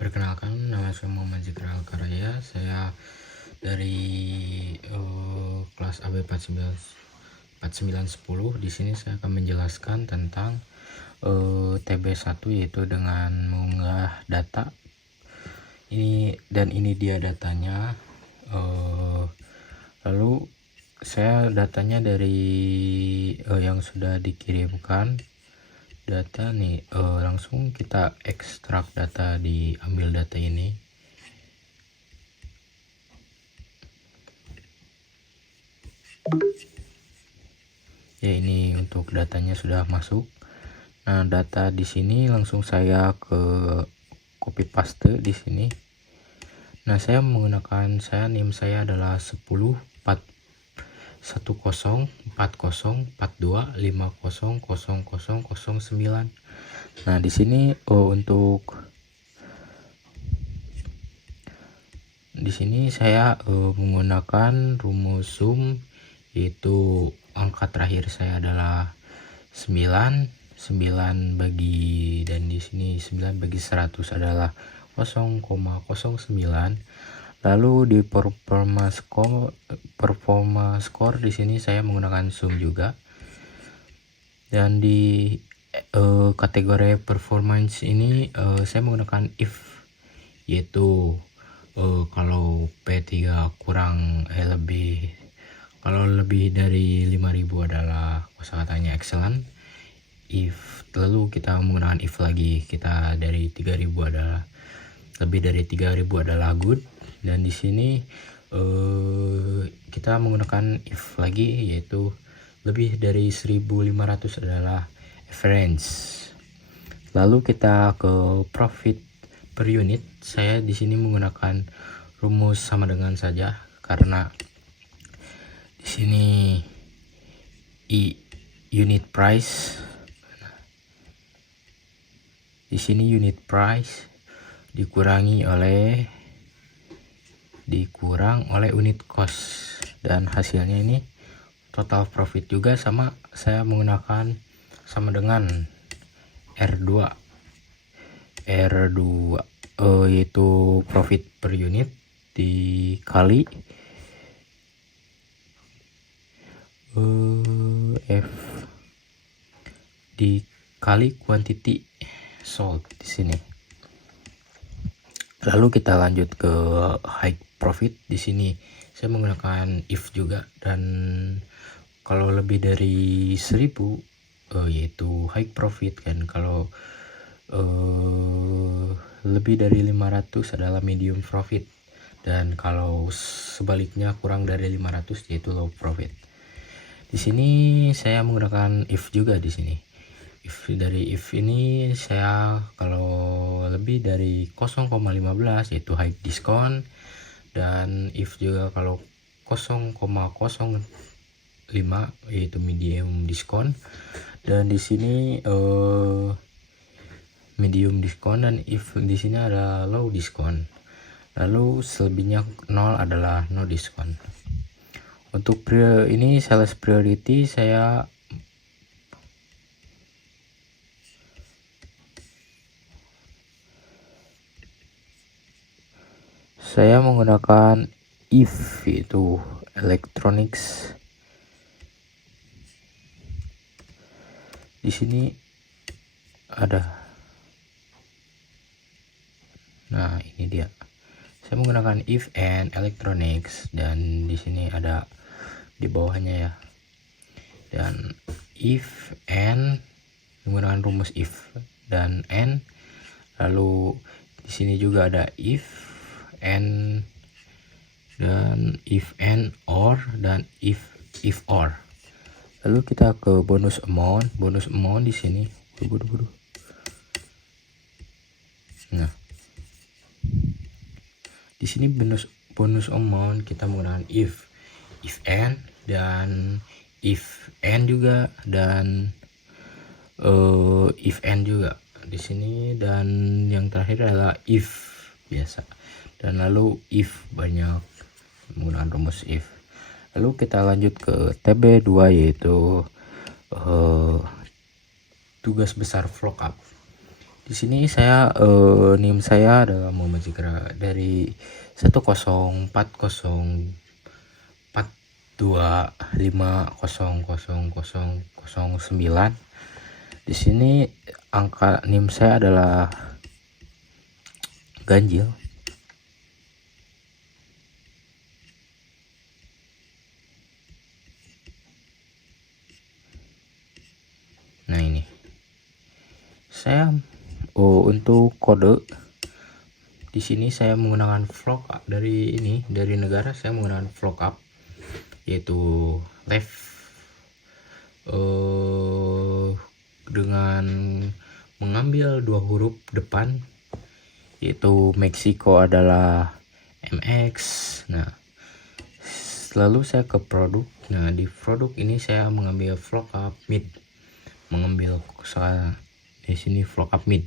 Perkenalkan, nama saya Muhammad Zikra Alkaraya. Saya dari kelas AB 4910. Di sini saya akan menjelaskan tentang TB1, yaitu dengan mengunggah data. Ini dia datanya. Lalu saya datanya dari yang sudah dikirimkan. Data nih, langsung kita ekstrak data, diambil data ini. Ya, ini untuk datanya sudah masuk. Nah, data di sini langsung saya ke copy paste di sini. Nah, saya menggunakan NIM saya adalah 10.10.40.40.50.00.09. Nah, di sini untuk saya menggunakan rumus sum, yaitu angka terakhir saya adalah 9 bagi, dan di sini 9 bagi 100 adalah 0,09. Lalu di performa score di sini saya menggunakan sum juga. Dan di kategori performance ini saya menggunakan if, yaitu kalau P3 kurang kalau lebih dari 5000 adalah kosakatanya excellent. If, lalu kita menggunakan if lagi, kita dari 3000 adalah lebih dari 3000 adalah good. Dan di sini kita menggunakan if lagi, yaitu lebih dari 1500 adalah average. Lalu kita ke profit per unit. Saya di sini menggunakan rumus sama dengan saja, karena di sini unit price. Di sini unit price dikurang oleh unit cost, dan hasilnya ini total profit juga sama. Saya menggunakan sama dengan R2 yaitu profit per unit dikali F dikali quantity sold di sini. Lalu kita lanjut ke high profit. Di sini saya menggunakan if juga, dan kalau lebih dari 1000 yaitu high profit kan. Kalau lebih dari 500 adalah medium profit, dan kalau sebaliknya kurang dari 500 yaitu low profit. Di sini saya menggunakan if juga di sini. If ini saya kalau lebih dari 0,15 yaitu high discount, dan if juga kalau 0,05 yaitu medium discount. Dan di sini medium discount, dan if di sini ada low discount. Lalu selebihnya 0 adalah no discount. Untuk ini sales priority saya menggunakan if, itu electronics. Di sini ada, nah ini dia. Saya menggunakan if and electronics, dan di sini ada di bawahnya ya. Dan if and menggunakan rumus if dan and. Lalu di sini juga ada if and, dan if and or, dan if or. Lalu kita ke bonus amount. Bonus amount di sini. Nah, di sini bonus amount kita menggunakan if and, dan if and juga, dan if and juga di sini, dan yang terakhir adalah if biasa. Dan lalu if banyak menggunakan rumus if. Lalu kita lanjut ke TB2, yaitu tugas besar lookup. Di Di sini saya NIM saya adalah Muhammad Zikra dari 1040425000009. Di sini angka NIM saya adalah ganjil. Nah, ini saya untuk kode di sini saya menggunakan VLOOKUP dari negara saya menggunakan VLOOKUP, yaitu left dengan mengambil 2 huruf depan, yaitu Meksiko adalah MX. Nah, lalu saya ke produk. Nah, di produk ini saya mengambil VLOOKUP mid, di sini VLOOKUP mid.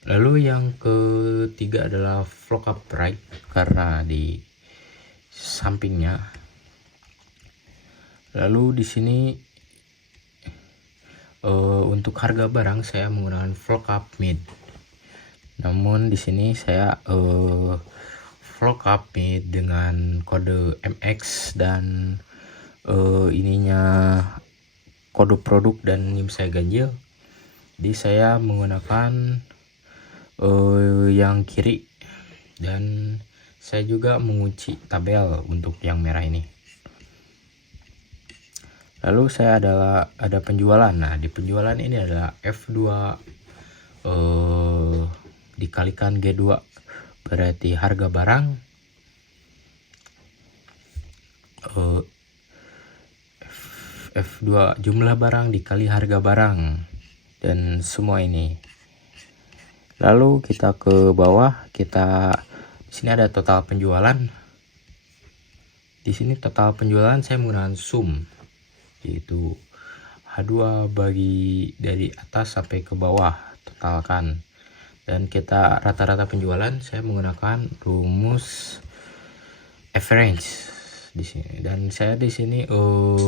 Lalu yang ketiga adalah VLOOKUP right, karena di sampingnya. Lalu di sini untuk harga barang saya menggunakan VLOOKUP mid. Namun di sini saya VLOOKUP mid dengan kode MX dan ininya kode produk dan NIM saya ganjil. Jadi saya menggunakan yang kiri, dan saya juga mengunci tabel untuk yang merah ini. Lalu saya ada penjualan. Nah, di penjualan ini adalah F2 dikalikan G2, berarti harga barang F2 jumlah barang dikali harga barang, dan semua ini. Lalu kita ke bawah, di sini ada total penjualan. Di sini total penjualan saya menggunakan sum, yaitu H2 bagi dari atas sampai ke bawah, totalkan. Dan kita rata-rata penjualan saya menggunakan rumus average di sini. Dan saya di sini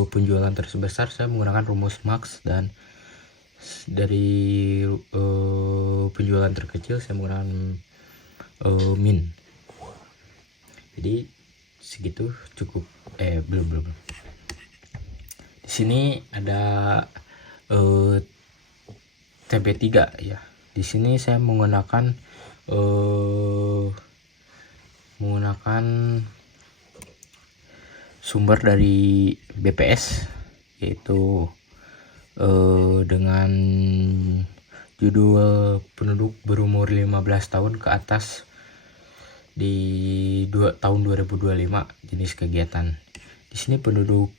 penjualan terbesar saya menggunakan rumus max, dan dari penjualan terkecil saya menggunakan min. Jadi segitu cukup. Belum. Di sini ada TB3 ya. Di sini saya menggunakan sumber dari BPS, yaitu dengan judul penduduk berumur 15 tahun ke atas di tahun 2025, jenis kegiatan. Di sini penduduk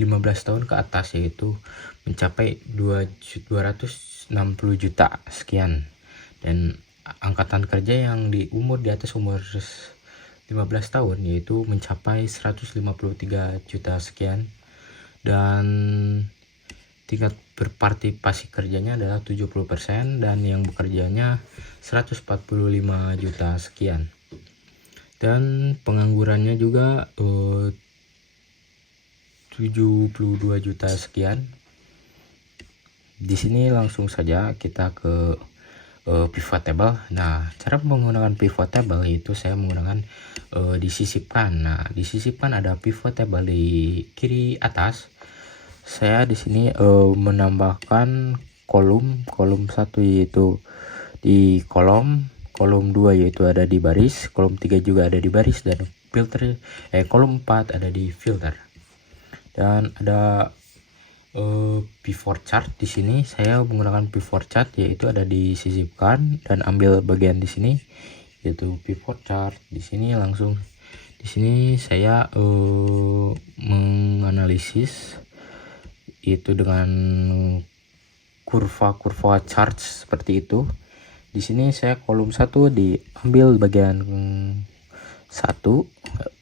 15 tahun ke atas yaitu mencapai 260 juta sekian, dan angkatan kerja yang di atas umur 15 tahun yaitu mencapai 153 juta sekian, dan tingkat berpartisipasi kerjanya adalah 70%, dan yang bekerjanya 145 juta sekian, dan penganggurannya juga 72 juta sekian. Di sini langsung saja kita ke pivot table. Nah, cara menggunakan pivot table itu saya menggunakan disisipkan. Nah, disisipkan ada pivot table di kiri atas. Saya di sini menambahkan kolom 1 yaitu di kolom 2 yaitu ada di baris, kolom 3 juga ada di baris, dan kolom 4 ada di filter. Dan ada pivot chart. Di sini saya menggunakan pivot chart, yaitu ada disisipkan dan ambil bagian di sini yaitu pivot chart. Di sini saya menganalisis itu dengan kurva chart seperti itu. Di sini saya kolom 1 diambil bagian 1,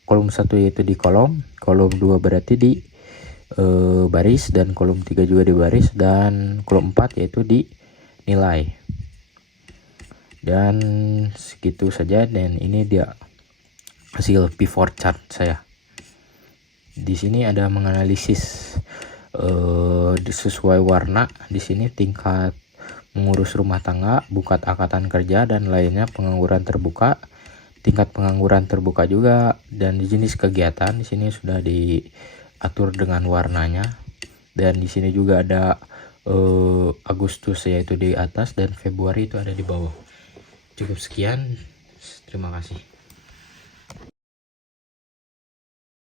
kolom 1 yaitu di kolom 2 berarti di baris, dan kolom 3 juga di baris, dan kolom 4 yaitu di nilai. Dan segitu saja, dan ini dia hasil pivot chart saya. Di sini ada menganalisis sesuai warna. Di sini tingkat mengurus rumah tangga, buka angkatan kerja dan lainnya, pengangguran terbuka, tingkat pengangguran terbuka juga, dan jenis kegiatan di sini sudah diatur dengan warnanya. Dan di sini juga ada Agustus yaitu di atas dan Februari itu ada di bawah. Cukup sekian, terima kasih.